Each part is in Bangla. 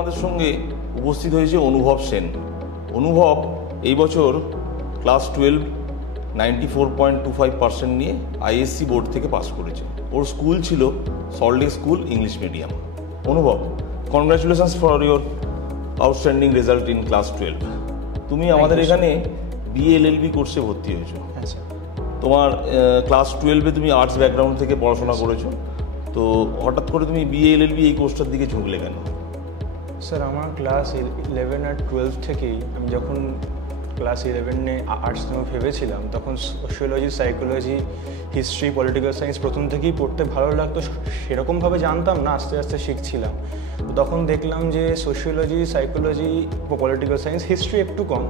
আমাদের সঙ্গে উপস্থিত হয়েছে অনুভব সেন। অনুভব এই বছর ক্লাস 12 94.25% নিয়ে আইএসসি বোর্ড থেকে পাস করেছে। ওর স্কুল ছিল সল্টলেক স্কুল ইংলিশ মিডিয়াম। অনুভব, congratulations for your outstanding result in class 12। তুমি আমাদের এখানে BA-LLB কোর্সে ভর্তি হয়েছো। আচ্ছা, তোমার ক্লাস 12-এ তুমি আর্টস ব্যাকগ্রাউন্ড থেকে পড়াশোনা করেছো, তো হঠাৎ করে তুমি BA-LLB এই কোর্সটার দিকে ঝুঁকলে কেন? স্যার আমার ক্লাস 11 আর 12 থেকেই আমি যখন ক্লাস 11-এ আর্টস নেওয়া ভেবেছিলাম, তখন sociology, psychology, history, political science প্রথম থেকেই পড়তে ভালো লাগতো। সেরকমভাবে জানতাম না, আস্তে আস্তে শিখছিলাম। তখন দেখলাম যে sociology, psychology, political science, history একটু কম,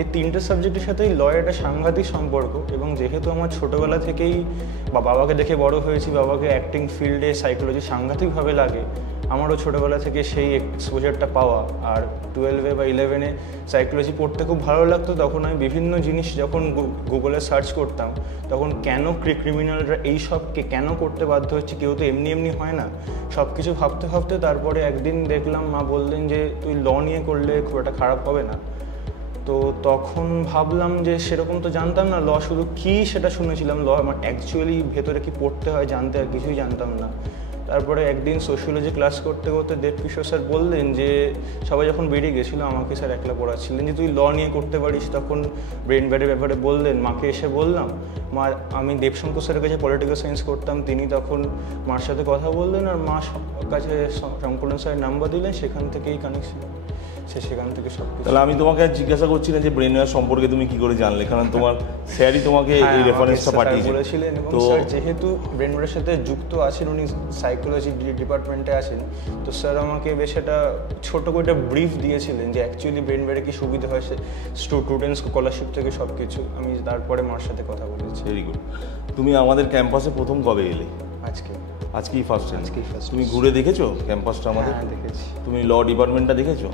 এই তিনটে সাবজেক্টের সাথেই লয়ের একটা সাংঘাতিক সম্পর্ক। এবং যেহেতু আমার ছোটোবেলা থেকেই বাবাকে দেখে বড় হয়েছি, বাবাকে অ্যাক্টিং ফিল্ডে সাইকোলজি সাংঘাতিকভাবে লাগে, আমারও ছোটোবেলা থেকে সেই এক্সপোজারটা পাওয়া। আর 12-এ বা 11-এ সাইকোলজি পড়তে খুব ভালো লাগতো। তখন আমি বিভিন্ন জিনিস যখন গুগলে সার্চ করতাম, তখন কেন ক্রিমিনালরা এই সবকে কেন করতে বাধ্য হচ্ছে, কেউ তো এমনি এমনি হয় না, সব কিছু ভাবতে ভাবতে তারপরে একদিন দেখলাম মা বললেন যে তুই ল নিয়ে করলে খুব একটা খারাপ হবে না। তো তখন ভাবলাম যে সেরকম তো জানতাম না ল শুধু কী সেটা শুনেছিলাম, ল আমার অ্যাকচুয়ালি ভেতরে কি পড়তে হয় জানতে আর কিছুই জানতাম না। তারপরে একদিন সোশিওলজি ক্লাস করতে করতে দেবকিশোর স্যার বললেন যে সবাই যখন বেরিয়ে গেছিলো আমাকে স্যার একলা পড়াচ্ছিলেন যে তুই ল নিয়ে করতে পারিস। তখন ব্রেন ব্যারের ব্যাপারে বললেন, মাকে এসে বললাম, মা আমি দেবশঙ্কর স্যারের কাছে পলিটিক্যাল সায়েন্স করতাম, তিনি তখন মার সাথে কথা বললেন আর মা কাছে শঙ্করন স্যারের নাম্বার দিলেন, সেখান থেকেই কানেকশন, সেখান থেকে সব। তাহলে আমি তোমাকে জিজ্ঞাসা করছি না যে ব্রেন ওয়াশ সম্পর্কে তুমি কি করে জানলে, কারণ তোমার স্যারই তোমাকে এই রেফারেন্সটা বলেছিলেন। এবং স্যার যেহেতু ব্রেন ওয়াশের সাথে যুক্ত আছেন, উনি সাইকোলজি ডিপার্টমেন্টে আছেন, তো স্যার আমাকে বেশ একটা ছোট করে একটা ব্রিফ দিয়েছিলেন যে অ্যাকচুয়ালি ব্রেন ওয়ারে কি সুবিধা হয়, স্টুডেন্টস স্কলারশিপ থেকে সব কিছু। আমি তারপরে মার সাথে কথা বলেছি। Very good. তুমি আমাদের ক্যাম্পাসে প্রথম কবে এলে? আজকেই ফার্স্ট। তুমি ঘুরে দেখেছো ক্যাম্পাসটা আমাদের? হ্যাঁ, দেখেছি। তুমি ল ডিপার্টমেন্টটা দেখেছো?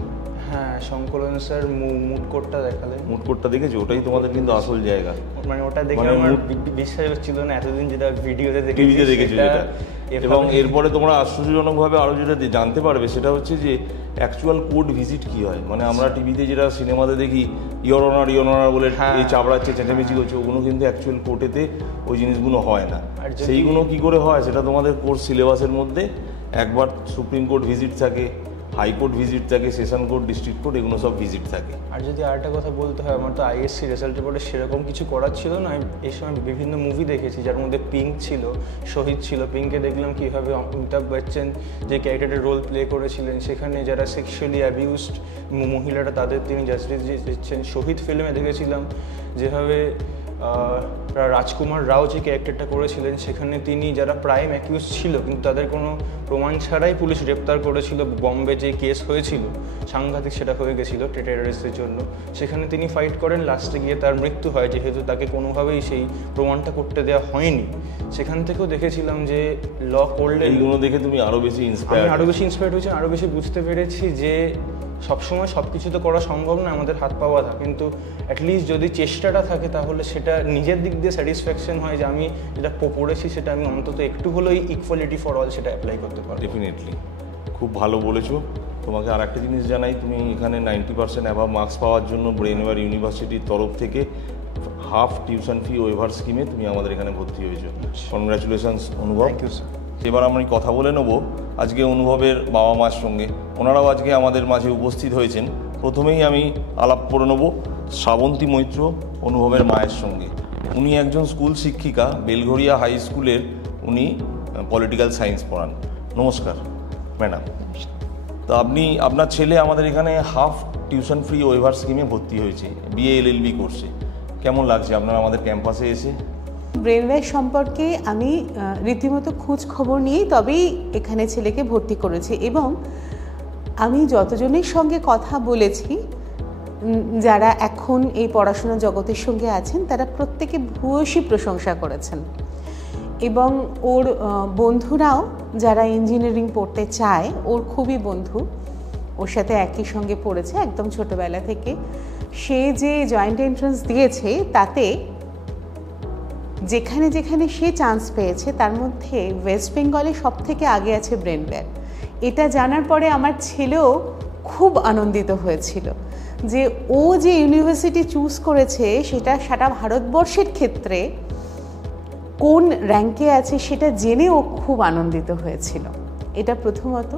হ্যাঁ, শঙ্করন স্যার মুড কোর্টটা দেখালেন। মুড কোর্টটা দেখেছো? ওটাই তোমাদের কিন্তু আসল জায়গা। মানে ওটা দেখে আমার বিশ্বাস হচ্ছিল না এতদিন যেটা ভিডিওতে টিভিতে দেখেছো যেটা। এবং এরপরে তোমরা আশ্চর্যজনকভাবে আরও যেটা জানতে পারবে সেটা হচ্ছে যে অ্যাকচুয়াল কোর্ট ভিজিট কী হয়। মানে আমরা টিভিতে যেটা সিনেমাতে দেখি ইয়র অনার বলে এই চাবড়াচ্ছে, চেঁচামেচি করছে, ওগুলো কিন্তু অ্যাকচুয়াল কোর্টেতে ওই জিনিসগুলো হয় না। সেইগুলো কী করে হয় সেটা তোমাদের কোর্স সিলেবাসের মধ্যে একবার সুপ্রিম কোর্ট ভিজিট থাকে, হাইকোর্ট ভিজিট থাকে, সেশন কোর্ট, ডিস্ট্রিক্ট কোর্ট, এগুলো সব ভিজিট থাকে। আর যদি আরেকটা কথা বলতে হয়, আমার তো আইএসসি রেজাল্টের পরে সেরকম কিছু করার ছিল না। এই সময় বিভিন্ন মুভি দেখেছি যার মধ্যে পিঙ্ক ছিল, শহীদ ছিল। পিঙ্কে দেখলাম কীভাবে অমিতাভ বচ্চন যে ক্যারেক্টারের রোল প্লে করেছিলেন, সেখানে যারা সেক্সুয়ালি অ্যাবিউজড মহিলারা তাদের তিনি জাস্টিস দিচ্ছেন। শহীদ ফিল্মে দেখেছিলাম যেভাবে রাজকুমার রাও যে ক্যারেক্টারটা করেছিলেন, সেখানে তিনি যারা প্রাইম অ্যাকিউজ ছিল কিন্তু তাদের কোনো প্রমাণ ছাড়াই পুলিশ গ্রেপ্তার করেছিল। বম্বে যে কেস হয়েছিল সাংঘাতিক সেটা হয়ে গেছিলো টেররিস্টদের জন্য, সেখানে তিনি ফাইট করেন, লাস্টে গিয়ে তার মৃত্যু হয় যেহেতু তাকে কোনোভাবেই সেই প্রমাণটা করতে দেওয়া হয়নি। সেখান থেকেও দেখেছিলাম যে ল করলে এইগুলো দেখে তুমি আরও বেশি ইন্সপায়ার্ড হয়েছি, আরও বেশি বুঝতে পেরেছি যে সবসময় সব কিছু তো করা সম্ভব না, আমাদের হাত পা বাঁধা, কিন্তু অ্যাটলিস্ট যদি চেষ্টাটা থাকে তাহলে সেটা নিজের দিক দিয়ে স্যাটিসফ্যাকশন হয় যে আমি যেটা পড়েছি সেটা আমি অন্তত একটু হলেও ইকুয়ালিটি ফর অল সেটা অ্যাপ্লাই করতে পারবো। ডেফিনেটলি খুব ভালো বলেছো। তোমাকে আর একটা জিনিস জানাই, তুমি এখানে 90% অ্যাভাব মার্কস পাওয়ার জন্য ব্রেনওয়্যার ইউনিভার্সিটির তরফ থেকে হাফ টিউশন ফি ওয়েভার স্কিমে তুমি আমাদের এখানে ভর্তি হয়েছো। Congratulations Anubhav. Thank you sir. এবার আমি কথা বলে নেব আজকে অনুভবের বাবা মার সঙ্গে, ওনারাও আজকে আমাদের মাঝে উপস্থিত হয়েছেন। প্রথমেই আমি আলাপ করে নেব শ্রাবন্তী মৈত্র, অনুভবের মায়ের সঙ্গে। উনি একজন স্কুল শিক্ষিকা, বেলঘরিয়া হাই স্কুলের উনি পলিটিক্যাল সায়েন্স পড়ান। নমস্কার ম্যাডাম। তো আপনার ছেলে আমাদের এখানে হাফ টিউশন ফ্রি ওয়েভার স্কিমে ভর্তি হয়েছে BA-LLB কোর্সে। কেমন লাগছে আপনার আমাদের ক্যাম্পাসে এসে? ব্রেন ওয়াশ সম্পর্কে আমি রীতিমতো খোঁজ খবর নিয়েই তবেই এখানে ছেলেকে ভর্তি করেছি, এবং আমি যতজনের সঙ্গে কথা বলেছি যারা এখন এই পড়াশোনা জগতের সঙ্গে আছেন তারা প্রত্যেকে ভূয়সী প্রশংসা করেছেন। এবং ওর বন্ধুরাও যারা ইঞ্জিনিয়ারিং পড়তে চায়, ওর খুবই বন্ধু, ওর সাথে একই সঙ্গে পড়েছে একদম ছোটোবেলা থেকে। সে যে জয়েন্ট এন্ট্রান্স দিয়েছে তাতে যেখানে যেখানে সে চান্স পেয়েছে তার মধ্যে ওয়েস্ট বেঙ্গলে সব থেকে আগে আছে ব্রেনওয়্যার। এটা জানার পরে আমার ছেলেও খুব আনন্দিত হয়েছিল যে ও যে ইউনিভার্সিটি চুজ করেছে সেটা সারা ভারতবর্ষের ক্ষেত্রে কোন র্যাঙ্কে আছে সেটা জেনে ও খুব আনন্দিত হয়েছিল। এটা প্রথমত।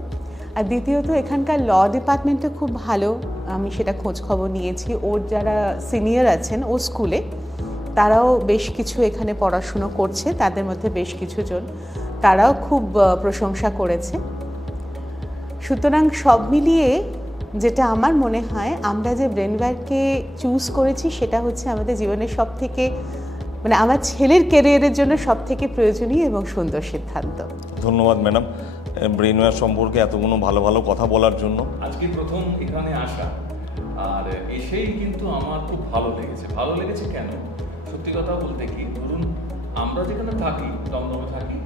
আর দ্বিতীয়ত এখানকার ল ডিপার্টমেন্টও খুব ভালো, আমি সেটা খোঁজ খবর নিয়েছি। ওর যারা সিনিয়র আছেন ও স্কুলে, তারাও বেশ কিছু এখানে পড়াশুনো করছে, তাদের মধ্যে বেশ কিছু জন, তারাও খুব প্রশংসা করেছে। সুতরাং সব মিলিয়ে যেটা আমার মনে হয়, আমরা যে ব্রেনওয়্যারকে চুজ করেছি সেটা হচ্ছে আমাদের জীবনের সব থেকে, মানে আমার ছেলের ক্যারিয়ারের জন্য সব থেকে প্রয়োজনীয় এবং সুন্দর সিদ্ধান্ত। ধন্যবাদ ম্যাডাম ব্রেনওয়্যার সম্পর্কে এতগুলো ভালো ভালো কথা বলার জন্য। আজকে প্রথম এখানে আসা, আর এসেই কিন্তু আমার খুব ভালো লেগেছে। কেন? সত্যি কথা বলতে কি, ধরুন আমরা যেখানে থাকি, দমদমে থাকি,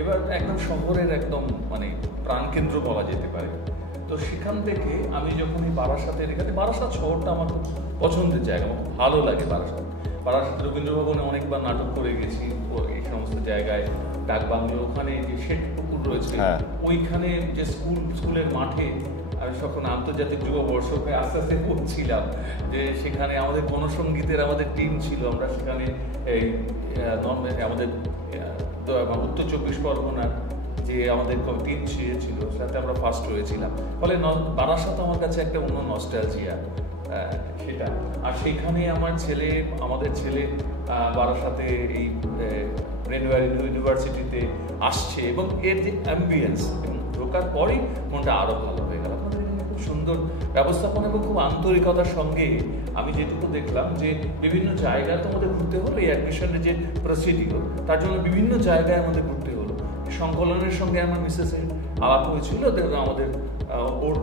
এবার একদম শহরের একদম মানে প্রাণকেন্দ্র বলা যেতে পারে। তো সেখান থেকে আমি যখনই বারাসাতের এখানে, বারাসাত শহরটা আমার খুব পছন্দের জায়গা, আমার খুব ভালো লাগে বারাসাত। রবীন্দ্র ভবনে অনেকবার নাটক করে গেছি, এই সমস্ত জায়গায় ডাকবাংলো, ওখানে যে শেঠ পুকুর রয়েছে, ওইখানে যে স্কুলের মাঠে আমি যখন আন্তর্জাতিক যুব বর্ষকে আস্তে আস্তে পড়ছিলাম, যে সেখানে আমাদের গণসঙ্গীতের আমাদের টিম ছিল, আমরা সেখানে এই আমাদের উত্তর 24 পরগনার যে আমাদের টিম ছিল সাথে আমরা ফার্স্ট হয়েছিলাম। ফলে বারাসাত আমার কাছে একটা অন্য নস্টালজিয়া সেটা। আর সেইখানে আমাদের ছেলে বারাসাতে এই ব্রেনওয়্যার ইউনিভার্সিটিতে আসছে, এবং এর যে অ্যাম্বিয়েন্স, ঢোকার পরেই মনটা আরো ভালো হয়ে গেল। আপনাদের এখানে খুব সুন্দর ব্যবস্থাপনা এবং খুব আন্তরিকতার সঙ্গে আমি যেটুকু দেখলাম যে বিভিন্ন জায়গায় তো আমাদের ঘুরতে হলো, এই অ্যাডমিশনের যে প্রসিডিওর, তার জন্য বিভিন্ন জায়গায় আমাদের ঘুরতে হলো। সংকলনের সঙ্গে আমার মিসেসের আলাপ হয়েছিল, আমাদের ওর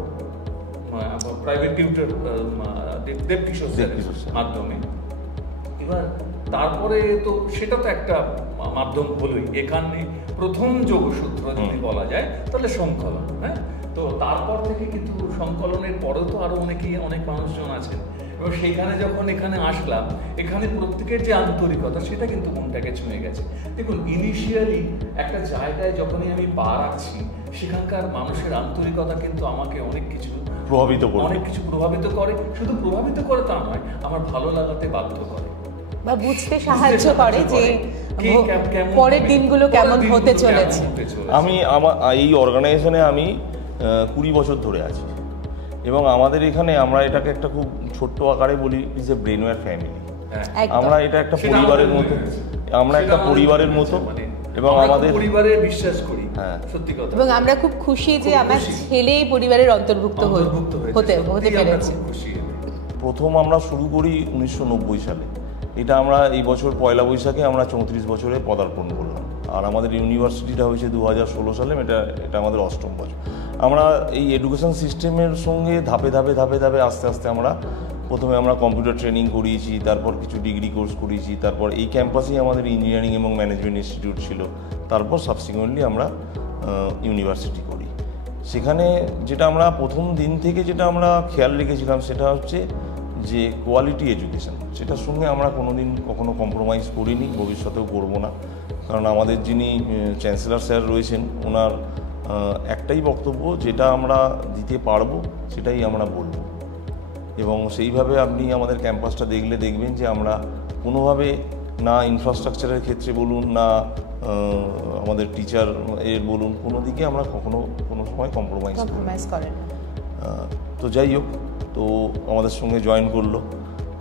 প্রাইভেট টিউটর দেবকিশোর স্যারের মাধ্যমে। এবার তারপরে তো সেটা তো একটা মাধ্যম হলোই, এখানে প্রথম যোগসূত্র যদি বলা যায় তাহলে সংকলন। হ্যাঁ, তো তারপর থেকে কিন্তু সংকলনের পরেও তো আরো অনেক মানুষজন আছেন, এবং সেইখানে যখন এখানে আসলাম, এখানে প্রত্যেকের যে আন্তরিকতা সেটা কিন্তু মনটাকে ছুঁয়ে গেছে। দেখুন, ইনিশিয়ালি একটা জায়গায় যখনই আমি পা রাখছি, সেখানকার মানুষের আন্তরিকতা কিন্তু আমাকে অনেক কিছু প্রভাবিত করে। শুধু প্রভাবিত করে তা নয়, আমার ভালো লাগাতে বাধ্য করে বা বুঝতে সাহায্য করে যে পরের দিনগুলো কেমন হতে চলেছে। আমি এই অর্গানাইজেশনে আমি 20 বছর ধরে আছি, এবং আমাদের এখানে আমরা এটাকে একটা খুব ছোট্ট আকারে বলি, ইজ এ ব্রেনওয়্যার ফ্যামিলি। আমরা এটা একটা পরিবারের মতো, এবং আমাদের পরিবারে বিশ্বাস করি, সত্যি কথা। এবং আমরা খুব খুশি যে আমার ছেলে পরিবারের অন্তর্ভুক্ত হতে পেরেছে। প্রথম আমরা শুরু করি 1990 সালে। এটা আমরা এই বছর পয়লা বৈশাখে আমরা 34 বছরে পদার্পণ করলাম। আর আমাদের ইউনিভার্সিটিটা হয়েছে 2016 সালে, এটা আমাদের 8ম বছর। আমরা এই এডুকেশন সিস্টেমের সঙ্গে ধাপে ধাপে আস্তে আস্তে প্রথমে আমরা কম্পিউটার ট্রেনিং করিয়েছি, তারপর কিছু ডিগ্রি কোর্স করিয়েছি, তারপর এই ক্যাম্পাসেই আমাদের ইঞ্জিনিয়ারিং এবং ম্যানেজমেন্ট ইনস্টিটিউট ছিল, তারপর সাবসিকুয়েন্টলি আমরা ইউনিভার্সিটি করি। সেখানে যেটা আমরা প্রথম দিন থেকে যেটা আমরা খেয়াল রেখেছিলাম সেটা হচ্ছে যে কোয়ালিটি এডুকেশন, সেটার সঙ্গে আমরা কখনো কম্প্রোমাইজ করিনি, ভবিষ্যতেও করব না। কারণ আমাদের যিনি চ্যান্সেলর স্যার রয়েছেন, ওনার একটাই বক্তব্য, যেটা আমরা দিতে পারবো সেটাই আমরা বলবো। এবং সেইভাবে আপনি আমাদের ক্যাম্পাসটা দেখবেন যে আমরা কোনোভাবে না ইনফ্রাস্ট্রাকচারের ক্ষেত্রে বলুন, না আমাদের টিচার বলুন, কোনো দিকে আমরা কোনো সময় কম্প্রোমাইজ করেন। তো যাই হোক, তো আমাদের সঙ্গে জয়েন করলো,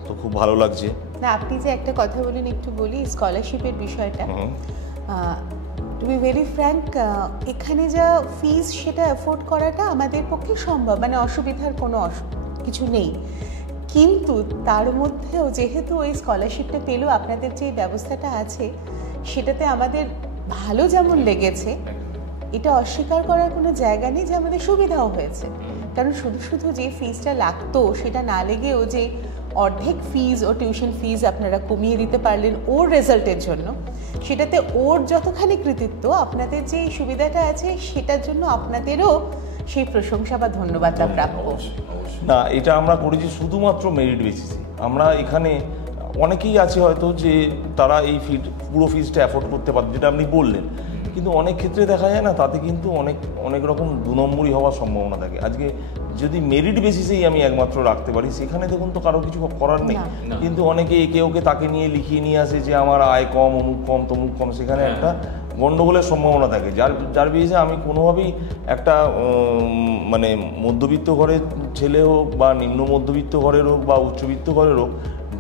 তো খুব ভালো লাগছে। না, আপনি যে একটা কথা বলেন, একটু বলি স্কলারশিপের বিষয়টা। টু বি ভেরি ফ্র্যাঙ্ক, এখানে যা ফিজ সেটা অ্যাফোর্ড করাটা আমাদের পক্ষে সম্ভব, মানে অসুবিধার কোনো কিছু নেই। কিন্তু তার মধ্যেও যেহেতু ওই স্কলারশিপটা পেলেও আপনাদের যে ব্যবস্থাটা আছে সেটাতে আমাদের ভালো যেমন লেগেছে, এটা অস্বীকার করার কোনো জায়গা নেই যে আমাদের সুবিধাও হয়েছে। কারণ শুধু যে ফিজটা লাগতো সেটা না লেগেও যে অর্ধেক ফিজ ও টিউশন ফিজ আপনারা কমিয়ে দিতে পারলেন ওর রেজাল্টের জন্য, সেটাতে ওর যতখানি কৃতিত্ব, আপনাদের যে সুবিধাটা আছে সেটার জন্য আপনাদেরও সেই প্রশংসা বা ধন্যবাদটা প্রাপ্য। না, এটা আমরা করেছি শুধুমাত্র মেরিট বেসিসে। আমরা এখানে অনেকেই আছে হয়তো যে তারা এই পুরো ফিজটা অ্যাফোর্ড করতে পারত, যেটা আপনি বললেন, কিন্তু অনেক ক্ষেত্রে দেখা যায় না, তাতে কিন্তু অনেক রকম 2 নম্বরই হওয়ার সম্ভাবনা থাকে। আজকে যদি মেরিট বেসিসেই আমি একমাত্র রাখতে পারি, সেখানে দেখুন তো কারো কিছু করার নেই। না। কিন্তু অনেকে একে ওকে তাকে নিয়ে লিখিয়ে নিয়ে আসে যে আমার আয় কম, অমুক কম, তমুক কম, সেখানে একটা গন্ডগোলের সম্ভাবনা থাকে, যার বেসিসে আমি কোনোভাবেই একটা মানে মধ্যবিত্ত ঘরের ছেলে হোক বা নিম্ন মধ্যবিত্ত ঘরের হোক বা উচ্চবিত্ত ঘরের হোক,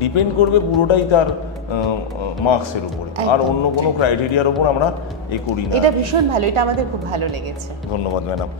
ডিপেন্ড করবে পুরোটাই তার মার্কসের উপরে, আর অন্য কোনো ক্রাইটেরিয়ার উপর আমরা করি না। এটা ভীষণ ভালো, এটা আমাদের খুব ভালো লেগেছে। ধন্যবাদ ম্যাডাম।